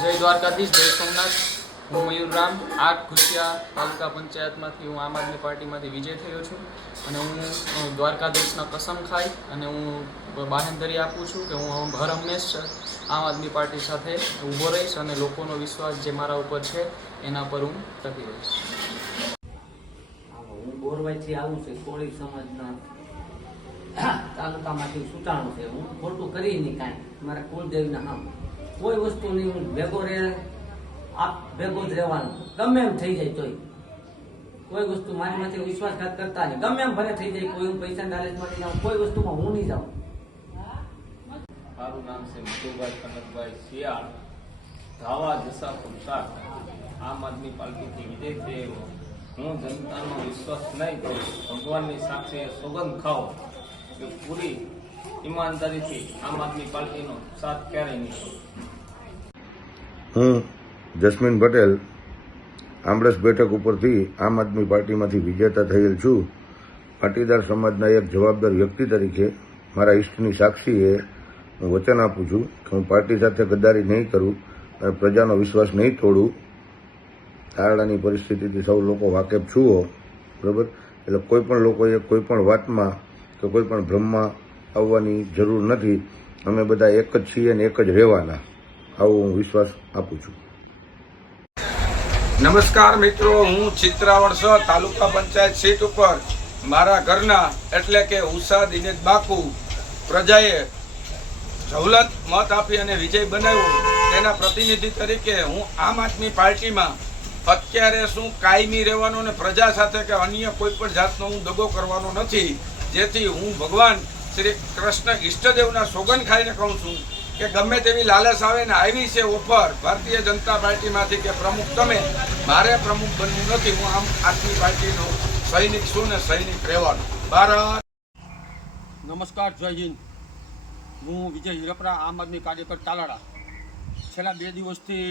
જય દ્વારકાધીશ, જય સોમનાથ। હું મયુર રામ, 8 ખુશિયા તાલુકા પંચાયતમાંથી હું આમ આદમી પાર્ટીમાંથી વિજય થયો છું અને હું દ્વારકાધીશના કસમ ખાઈ અને હું બાહેંધરી આપું છું કે હું હર હંમેશ આમ આદમી પાર્ટી સાથે ઊભો રહીશ અને લોકોનો વિશ્વાસ જે મારા ઉપર છે એના પર હું ટકી રહીશ। હું બોરવાઈથી આવું છું, કોળી સમાજના તાલુકામાંથી સુટાણું છે। હું ખોટું કરી નહીં કાંઈ, મારા કુળદેવીના નામ કોઈ વસ્તુ નહીં, હું ભેગો ભેગો જ રહેવાનું, ગમે એમ થઈ જાય તોય કોઈ વસ્તુ મારી માથે વિશ્વાસઘાત કરતા નહીં, ગમે એમ ભલે થઈ જાય, કોઈ હું પૈસા લાલચમાં નહીં જાઉં, કોઈ વસ્તુમાં હું નહીં જાઉં। મારું નામ છે મધુભાઈ કનકભાઈ શિયાળ, ધાવા જસાપુર શાક, આમ આદમી પાર્ટીથી વિજય થયેલો। હું જનતાનો વિશ્વાસ નહીં કરું, ભગવાનની સાક્ષીએ સોગંદ ખાઓ કે પૂરી ઈમાનદારીથી આમ આદમી પાર્ટીનો સાથ ક્યારેય નહીં કરું। હું જસ્મીન પટેલ આમરસ બેઠક ઉપરથી આમ આદમી પાર્ટીમાંથી વિજેતા થયેલ છું। પાટીદાર સમાજના એક જવાબદાર વ્યક્તિ તરીકે મારા ઈષ્ટની સાક્ષીએ હું વચન આપું છું કે હું પાર્ટી સાથે ગદ્દારી નહીં કરું અને પ્રજાનો વિશ્વાસ નહીં તોડું। તારડાની પરિસ્થિતિથી સૌ લોકો વાકેફ છુઓ, બરાબર? એટલે કોઈ પણ લોકોએ કોઈ પણ વાતમાં કે કોઈ પણ ભ્રમમાં આવવાની જરૂર નથી। અમે બધા એક જ છીએ અને એક જ રહેવાના, આવો હું વિશ્વાસ આપું છું। નમસ્કાર મિત્રો, હું ચિત્રાવળ તાલુકા પંચાયત સીટ ઉપર મારા ઘરના એટલે કે ઉષા દિનેશ બાકુ પ્રજાએ સવલત મત આપી અને વિજય બનાવ્યો, તેના પ્રતિનિધિ તરીકે હું આમ આદમી પાર્ટીમાં અત્યારે શું કાયમી રહેવાનો અને પ્રજા સાથે કે અન્ય કોઈ પણ જાતનો હું દગો કરવાનો નથી। જેથી હું ભગવાન શ્રી કૃષ્ણ ઈષ્ટદેવના સોગંદ ખાઈને કહું છું કે ગમે તેવી લાલચ આવે ને આવી છે ઓફર ભારતીય જનતા પાર્ટીમાંથી કે પ્રમુખ તમે, મારે પ્રમુખ બનવું નથી। હું આમ આદમી પાર્ટીનો સૈનિક છું ને સૈનિક રહેવાનો। ભારત। નમસ્કાર, જય હિન્દ। હું વિજય હિરપરા, આમ આદમી કાર્યકર તાલાળા। છેલ્લા 2 દિવસથી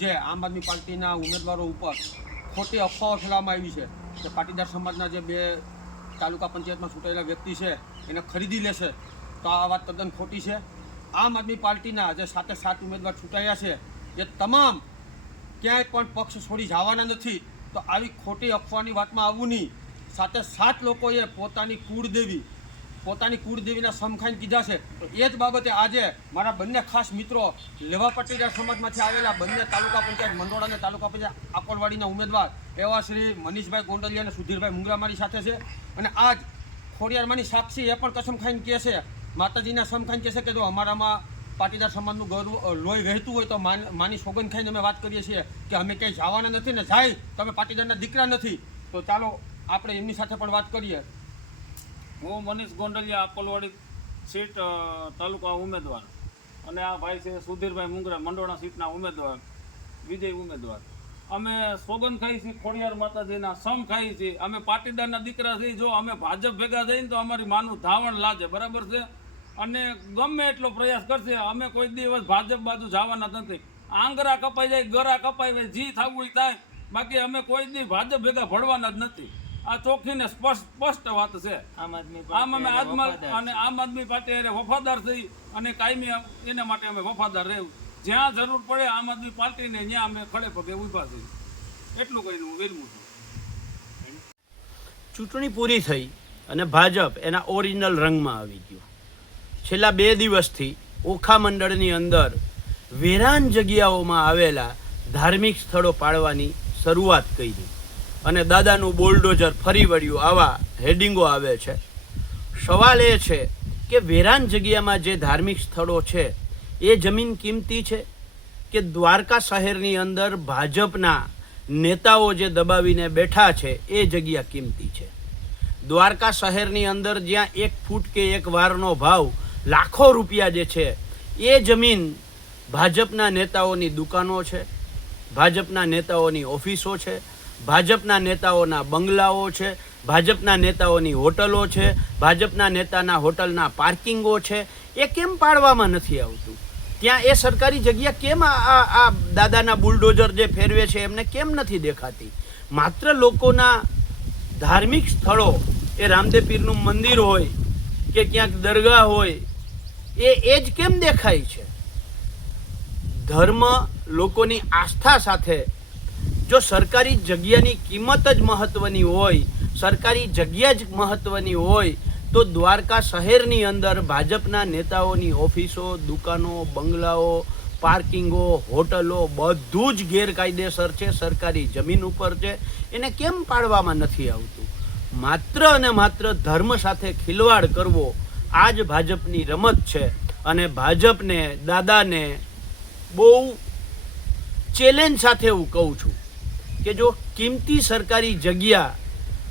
જે આમ આદમી પાર્ટીના ઉમેદવારો ઉપર ખોટી અફવાઓ ફેલાવવામાં આવી છે કે પાટીદાર સમાજના જે 2 તાલુકા પંચાયતમાં ચૂંટાયેલા વ્યક્તિ છે એને ખરીદી લેશે, તો આ વાત તદ્દન ખોટી છે। આમ આદમી પાર્ટીના જે 7 ઉમેદવાર ચૂંટાયા છે એ તમામ ક્યાંય પણ પક્ષ છોડી જવાના નથી, તો આવી ખોટી અફવાની વાતમાં આવવું નહીં। 7 લોકોએ પોતાની કુળદેવીના સમખાઈને કીધા છે, તો એ જ બાબતે આજે મારા બંને ખાસ મિત્રો લેવા પાટીદાર સમાજમાંથી આવેલા બંને તાલુકા પંચાયત મંડોળ અને તાલુકા પંચાયત આકોલવાડીના ઉમેદવાર એવા શ્રી મનીષભાઈ ગોંડલિયા અને સુધીરભાઈ મુંગરા મારી સાથે છે અને આજ ખોડિયારમાંની સાક્ષી એ પણ કસમ ખાઈને કહે છે, માતાજીના સમ ખાઈને કહે છે કે જો અમારામાં પાટીદાર સમાજનું ગૌરવ લોહી વહેતું હોય તો માની સોગંદ ખાઈને અમે વાત કરીએ છીએ કે અમે ક્યાંય જવાના નથી ને જાય તમે પાટીદારના દીકરા નથી। તો ચાલો આપણે એમની સાથે પણ વાત કરીએ। હું મનીષ ગોંડલિયા, આકોલવાડી સીટ તાલુકા ઉમેદવાર, અને આ ભાઈ છે સુધીરભાઈ મુંગરા, મંડોળા સીટના ઉમેદવાર, વિજય ઉમેદવાર। અમે સોગંદ ખાઈ છીએ, ખોડિયાર માતાજીના સમ ખાઈ છીએ, અમે પાટીદારના દીકરા છીએ। જો અમે ભાજપ ભેગા જઈને તો અમારી માનું ધાવણ લાજે, બરાબર છે? અને ગમે એટલો પ્રયાસ કરશે, અમે કોઈ દિવસ ભાજપ બાજુ જવાના નથી। આંગરા કપાઈ જાય, ગરા કપાઈ જાય, જી થવું એ થાય, બાકી અમે કોઈ દિવસ ભાજપ ભેગા ભળવાના જ નથી। આ ચોખ્ખી ને સ્પષ્ટ વાત છે। આમ આદમી પાર્ટી અરે વફાદાર થઈ અને કાયમી એના માટે અમે વફાદાર રહેવું। જ્યાં જરૂર પડે આમ આદમી પાર્ટીને ત્યાં અમે ખડે પગે ઊભા છીએ। એટલું કહીને હું વિરમું છું। ચૂંટણી પૂરી થઈ અને ભાજપ એના ઓરિજિનલ રંગમાં આવી ગયું। છેલ્લા 2 દિવસથી ઓખા મંડળની અંદર વેરાન જગ્યાઓમાં આવેલા ધાર્મિક સ્થળો પાડવાની શરૂઆત કરી અને દાદાનું બોલડોઝર ફરી વળ્યું, આવા હેડિંગો આવે છે। સવાલ એ છે કે વેરાન જગ્યામાં જે ધાર્મિક સ્થળો છે એ જમીન કિંમતી છે કે દ્વારકા શહેરની અંદર ભાજપના નેતાઓ જે દબાવીને બેઠા છે એ જગ્યા કિંમતી છે? દ્વારકા શહેરની અંદર જ્યાં 1 ફૂટ કે 1 વારનો ભાવ લાખો રૂપિયા જે છે એ જમીન ભાજપના નેતાઓની દુકાનો છે, ભાજપના નેતાઓની ઓફિસો છે, ભાજપના નેતાઓના બંગલાઓ છે, ભાજપના નેતાઓની હોટલો છે, ભાજપના નેતાના હોટલના પાર્કિંગો છે। એ કેમ પાડવામાં નથી આવતું? ત્યાં એ સરકારી જગ્યા કેમ આ દાદાના બુલડોઝર જે ફેરવે છે એમને કેમ નથી દેખાતી? માત્ર લોકોના ધાર્મિક સ્થળો, એ રામદેવ પીરનું મંદિર હોય કે ક્યાંક દરગાહ હોય, એ જ કેમ દેખાય છે? ધર્મ લોકોની આસ્થા સાથે જો સરકારી જગ્યાની કિંમત જ મહત્વની હોય, સરકારી જગ્યા જ મહત્વની હોય, તો દ્વારકા શહેરની અંદર ભાજપના નેતાઓની ઓફિસો, દુકાનો, બંગલાઓ, પાર્કિંગો, હોટલો બધું જ ગેરકાયદેસર છે, સરકારી જમીન ઉપર છે. એને કેમ પાડવામાં નથી આવતું? માત્ર અને માત્ર ધર્મ સાથે ખિલવાડ કરવો આ જ ભાજપની રમત છે. અને ભાજપને, દાદાને બહુ ચેલેન્જ સાથે હું કહું છું કે જો કિંમતી સરકારી જગ્યા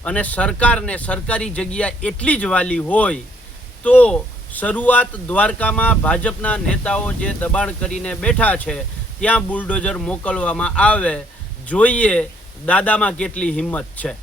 અને સરકારને સરકારી જગ્યા એટલી જ વાલી હોય તો શરૂઆત દ્વારકામાં ભાજપના નેતાઓ જે દબાણ કરીને બેઠા છે ત્યાં બુલડોઝર મોકલવામાં આવે. જોઈએ દાદામાં કેટલી હિંમત છે.